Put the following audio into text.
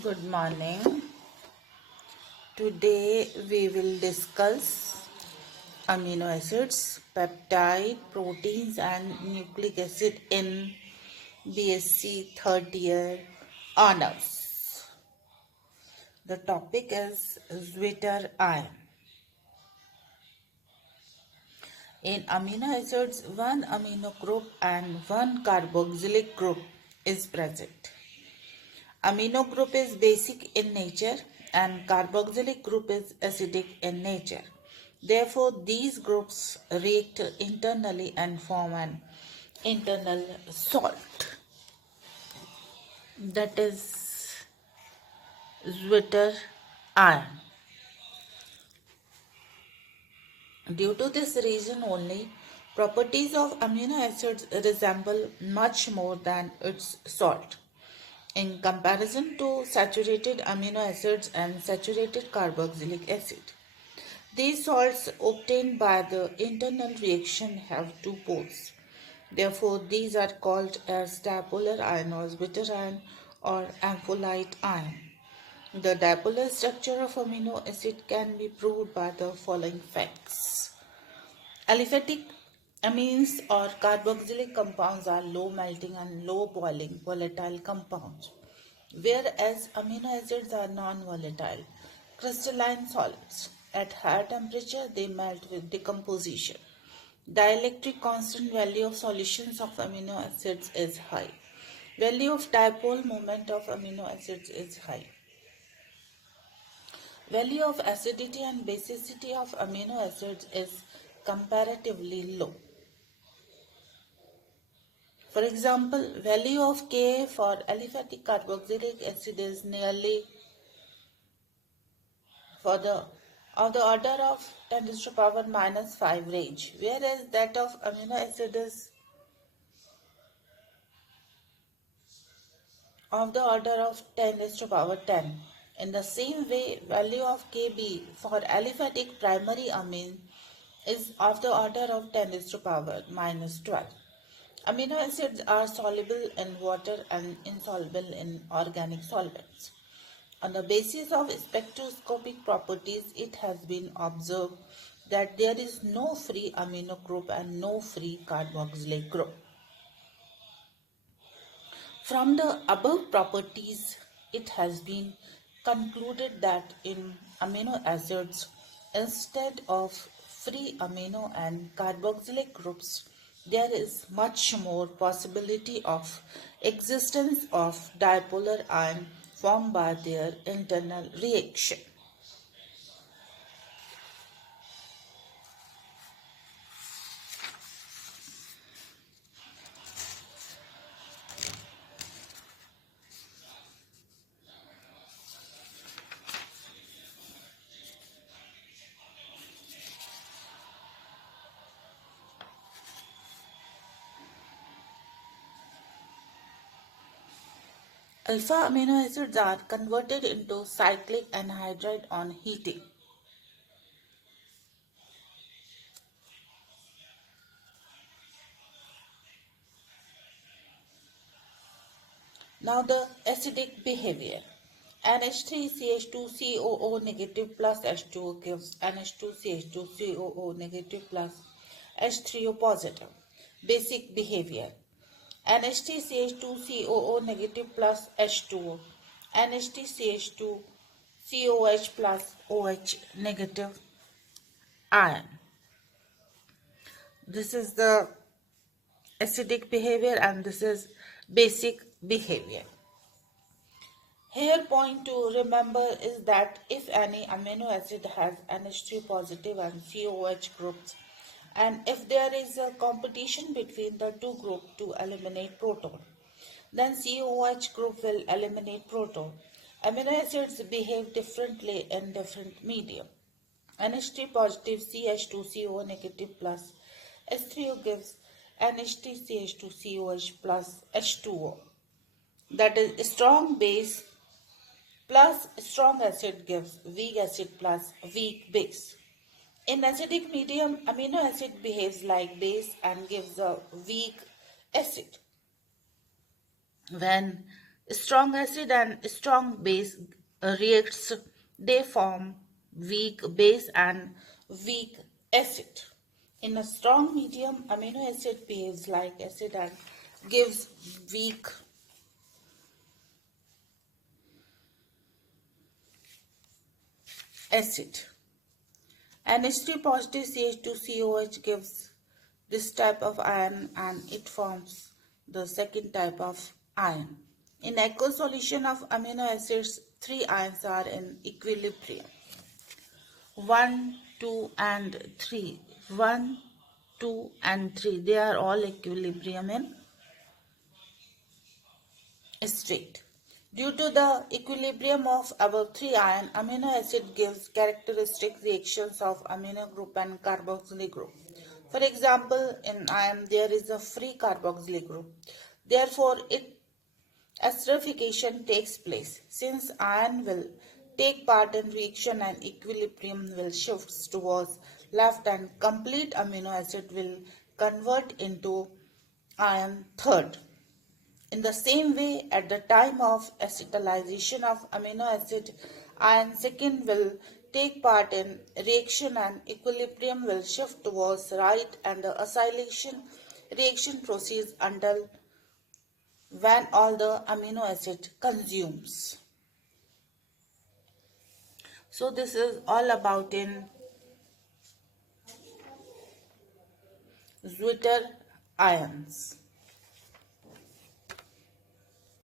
Good morning. Today we will discuss amino acids, peptide, proteins and nucleic acid in B.sc third year honors. The topic is zwitter ion. In amino acids, one amino group and one carboxylic group is present. Amino group is basic in nature and carboxylic group is acidic in nature. Therefore, these groups react internally and form an internal salt. That is zwitter ion. Due to this reason only, properties of amino acids resemble much more than its salt. In comparison to saturated amino acids and saturated carboxylic acid, these salts obtained by the internal reaction have two poles. Therefore, these are called as dipolar ion or bitter ion or ampholyte ion. The dipolar structure of amino acid can be proved by the following facts. Aliphatic amines or carboxylic compounds are low melting and low boiling volatile compounds, whereas amino acids are non-volatile crystalline solids. At higher temperature, they melt with decomposition. Dielectric constant value of solutions of amino acids is high. Value of dipole moment of amino acids is high. Value of acidity and basicity of amino acids is comparatively low. For example, value of Ka for aliphatic carboxylic acid is nearly for the of the order of 10 to the power minus 5 range, whereas that of amino acid is of the order of 10 to the power 10. In the same way, value of Kb for aliphatic primary amine is of the order of 10 to the power minus 12. Amino acids are soluble in water and insoluble in organic solvents. On the basis of spectroscopic properties, it has been observed that there is no free amino group and no free carboxylic group. From the above properties, it has been concluded that in amino acids, instead of free amino and carboxylic groups, there is much more possibility of existence of dipolar ion formed by their internal reaction. Alpha amino acids are converted into cyclic anhydride on heating. Now the acidic behavior. NH3CH2COO negative plus H2O gives NH2CH2COO negative plus H3O positive. Basic behavior. NH3CH2COO negative plus H2O. NH3CH2COH plus OH negative ion. This is the acidic behavior and this is basic behavior. Here point to remember is that if any amino acid has NH3 positive and COH groups, and if there is a competition between the two groups to eliminate proton, then COH group will eliminate proton. Amino acids behave differently in different medium. NH3 positive CH2CO negative plus H3O gives NH3CH2COH plus H2O. That is strong base plus strong acid gives weak acid plus weak base. In acidic medium, amino acid behaves like base and gives a weak acid. When strong acid and strong base reacts, they form weak base and weak acid. In a strong medium, amino acid behaves like acid and gives weak acid. NH3 positive CH2COH gives this type of ion and it forms the second type of ion. In aqueous solution of amino acids, three ions are in equilibrium. 1, 2 and 3. 1, 2 and 3. They are all equilibrium in state. Due to the equilibrium of above 3 ion, amino acid gives characteristic reactions of amino group and carboxylic group. For example, in iron there is a free carboxylic group. Therefore, esterification takes place. Since iron will take part in reaction and equilibrium will shift towards left and complete amino acid will convert into iron third. In the same way, at the time of acetylation of amino acid, iron second will take part in reaction and equilibrium will shift towards right and the acylation reaction proceeds until when all the amino acid consumes. So this is all about in Zwitter ions.